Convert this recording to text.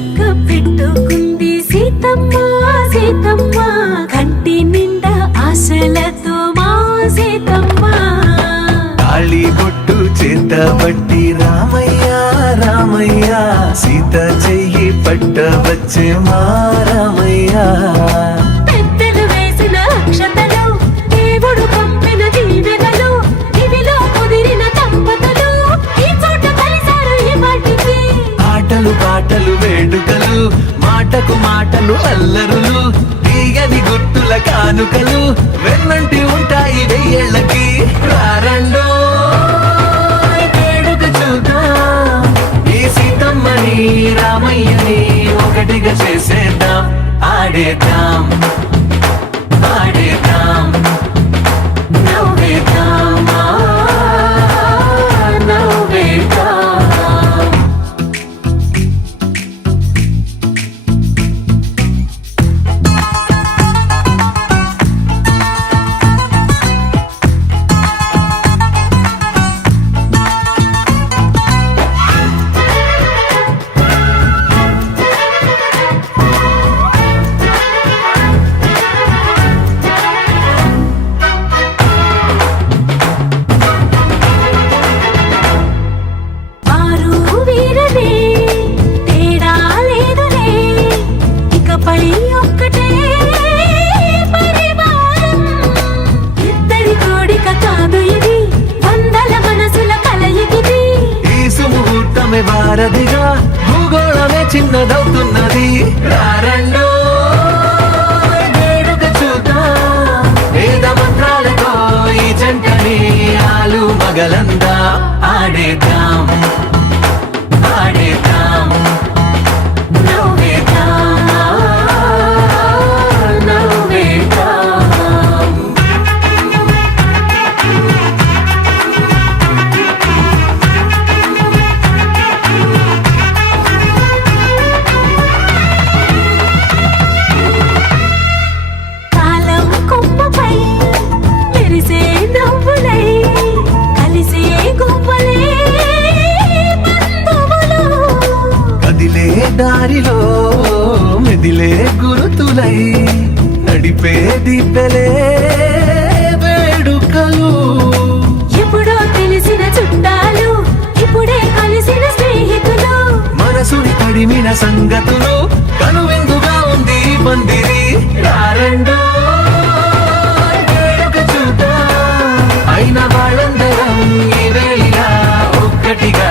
చుక్క పెట్టుకుంది సీతమ్మ సీతమ్మ కంటి నిండా ఆశలతో మా సీతమ్మ తాళి బొట్టు చేతబట్టి రామయ్య రామయ్య సీత చెయ్యి పట్టవచ్చే మా రామయ్య పెద్దలు వేసిన అక్షతలు దేవుడు పంపిన దీవెనలు ఇవిలో కుదిరిన దంపతులు ఈ చోట కలిసారు ఈ వాటికి ఆటలు పాటలు వేడుకలు మాటకు మాటలు అల్లరులు తీయని గుర్తుల కానుకలు వెన్నంటి ఉంటాయి వెయ్యేళ్ళకి రారండో వేడుక చూద్దాం ఈ సీతమ్మని రామయ్యని ఒకటిగా చేసేద్దాం ఆడేద్దాం ఆడేద్దాం నవ్వేద్దాం నవ్వేద్దాం వారు వీరనే తేడా లేదులే ఇకపై ఒక్కటే పరివారం ఇద్దరి కోడిక కాదు ఇది వందల మనసుల కలయికిది ఈ సుముహూర్తమే వారధిగా భూగోళమే చిన్నదవుతున్నది రారండో వేడుక చూద్దాం వేద మంత్రాలతో ఈ జంటని ఆలు మగలందా ఆడేద్దాం ఆడేద్దాం నవ్వేద్దాం నవ్వేద్దాం కాలం కొమ్మపై మెరిసే నవ్వులై కలిసే గువ్వలే బంధువులు కదిలే దారిలో మెదిలే గురుతులై నడిపే దిబ్బెలే వేడుకలు ఎప్పుడో తెలిసిన చుట్టాలు ఇప్పుడే కలిసిన స్నేహితులు మనసుని తడిమిన సంగతులు కనువిందుగా ఉంది ఈ పందిరి రారండో వేడుక చూద్దాం అయిన వాళ్ళందరం ఈ వేళ ఒక్కటిగా